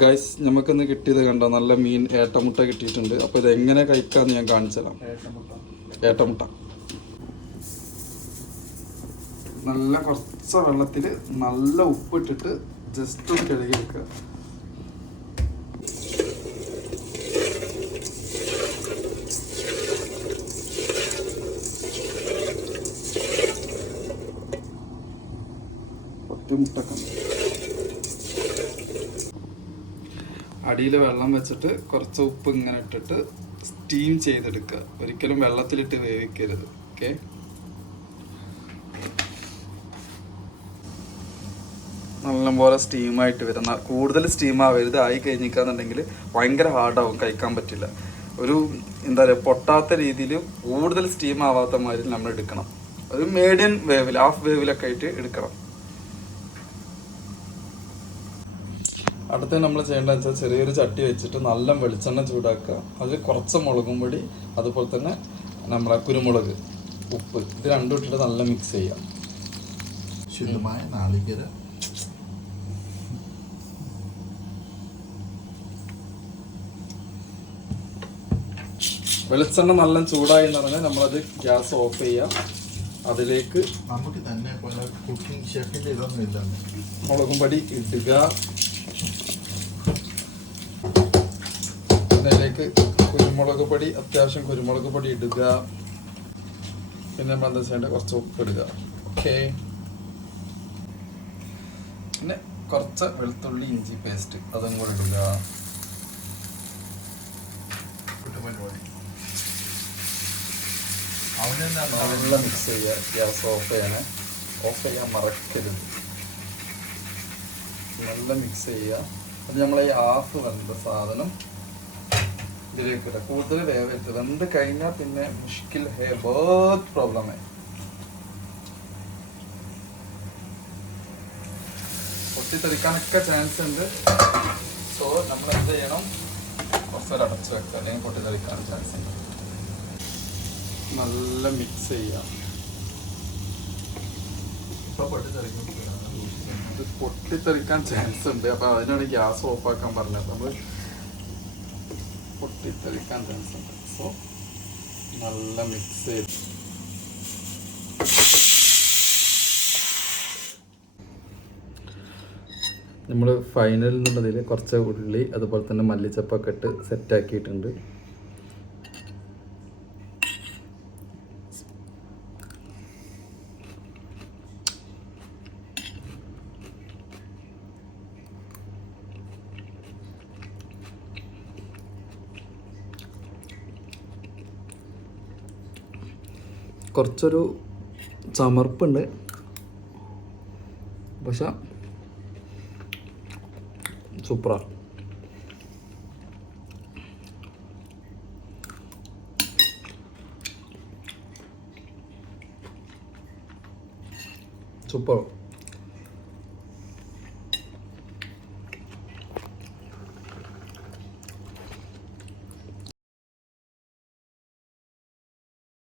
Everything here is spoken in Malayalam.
ഗൈസ് നമുക്കിന്ന് കിട്ടിയത് കണ്ടോ? നല്ല മീൻ ഏട്ടമുട്ട കിട്ടിയിട്ടുണ്ട്. അപ്പോൾ ഇത് എങ്ങനെ കഴിക്കാന്ന് ഞാൻ കാണിച്ചു തരാം ഏട്ടമുട്ട. നല്ല കുറച്ച വെള്ളത്തിൽ നല്ല ഉപ്പിട്ടിട്ട് ജസ്റ്റ് ഒന്ന് കിഴകി വെക്കുക ഒറ്റ അടിയിൽ വെള്ളം വെച്ചിട്ട് കുറച്ച് ഉപ്പ് ഇങ്ങനെ ഇട്ടിട്ട് സ്റ്റീം ചെയ്തെടുക്കുക. ഒരിക്കലും വെള്ളത്തിലിട്ട് വേവിക്കരുത്. ഓക്കെ നല്ലപോലെ സ്റ്റീമായിട്ട് വരുന്ന കൂടുതൽ സ്റ്റീം ആവരുത്. ആയി കഴിഞ്ഞിക്കാന്നുണ്ടെങ്കിൽ ഭയങ്കര ഹാർഡാവും കഴിക്കാൻ പറ്റില്ല. ഒരു എന്താ പറയുക പൊട്ടാത്ത രീതിയിൽ കൂടുതൽ സ്റ്റീം ആവാത്ത മാതിരി നമ്മൾ എടുക്കണം ഒരു മീഡിയം വേവിൽ ഹാഫ് വേവിലൊക്കെ ആയിട്ട് എടുക്കണം. അടുത്ത നമ്മൾ ചെയ്യേണ്ടത് വെച്ചാൽ ചെറിയൊരു ചട്ടി വെച്ചിട്ട് നല്ല വെളിച്ചെണ്ണ ചൂടാക്കുക. അതിൽ കുറച്ച് മുളകും പൊടി അതുപോലെ തന്നെ നമ്മളെ കുരുമുളക് ഉപ്പ് ഇത് രണ്ടും ഇട്ടിട്ട് നല്ല മിക്സ് ചെയ്യാം ശുദ്ധമായ നാളികേര. വെളിച്ചെണ്ണ നല്ല ചൂടായി എന്ന് പറഞ്ഞാൽ നമ്മളത് ഗ്യാസ് ഓഫ് ചെയ്യാം അതിലേക്ക് നമുക്ക് തന്നെ കുക്കിംഗ് ഷെഫിന്റെ ഇതൊന്നും ഇല്ല മുളകും പൊടി ഇടുക. അതിലേക്ക് കുരുമുളക് പൊടി അത്യാവശ്യം കുരുമുളക് പൊടി ഇടുക. പിന്നെ നമ്മൾ കുറച്ച് ഉപ്പ് ഇടുക. ഓക്കെ പിന്നെ കുറച്ച് വെളുത്തുള്ളി ഇഞ്ചി പേസ്റ്റ് അതും കൂടെ ഇടുക. നല്ല മിക്സ് ചെയ്യുക? ഗ്യാസ് ഓഫ് ചെയ്യണേ. ഓഫ് ചെയ്യാൻ മറക്കരുത്. നല്ല മിക്സ് ചെയ്യുക. അത് നമ്മൾ ഈ ഹാഫ് വന്ന സാധനം ഇതിലേക്ക് ഇടുക കൂടുതൽ വേവരുത് വെന്ത് കഴിഞ്ഞാൽ പിന്നെ മുഷ്കിൽ ഹേ ബോത്ത് പ്രോബ്ലമായി പൊട്ടിത്തെറിക്കാനൊക്കെ ചാൻസ് ഉണ്ട്. സോ നമ്മൾ എന്ത് ചെയ്യണം? കുറച്ചൊരു അടച്ച് വെക്കുക. അല്ലെങ്കിൽ പൊട്ടിത്തെറിക്കാൻ ചാൻസ് ഉണ്ട്. നല്ല മിക്സ് ചെയ്യാം. ഇപ്പൊ പൊട്ടിത്തെറിക്കും. പൊട്ടിത്തെറിക്കാൻ ചാൻസ് ഉണ്ട്. അപ്പൊ അതിനാണ് ഗ്യാസ് ഓഫ് ആക്കാൻ പറഞ്ഞത്. നമ്മൾ പൊട്ടിത്തെറിക്കാൻ ചാൻസ് ഉണ്ട് സോ നല്ല മിക്സ് ചെയ്ത്. നമ്മൾ ഫൈനൽ എന്നുള്ളതിൽ കുറച്ച് ഉള്ളി അതുപോലെ തന്നെ മല്ലിച്ചപ്പൊക്കെ ഇട്ട് സെറ്റാക്കിയിട്ടുണ്ട് കുറച്ചൊരു ചമർപ്പുണ്ട്. പക്ഷെ സൂപ്പറാണ് സൂപ്പർ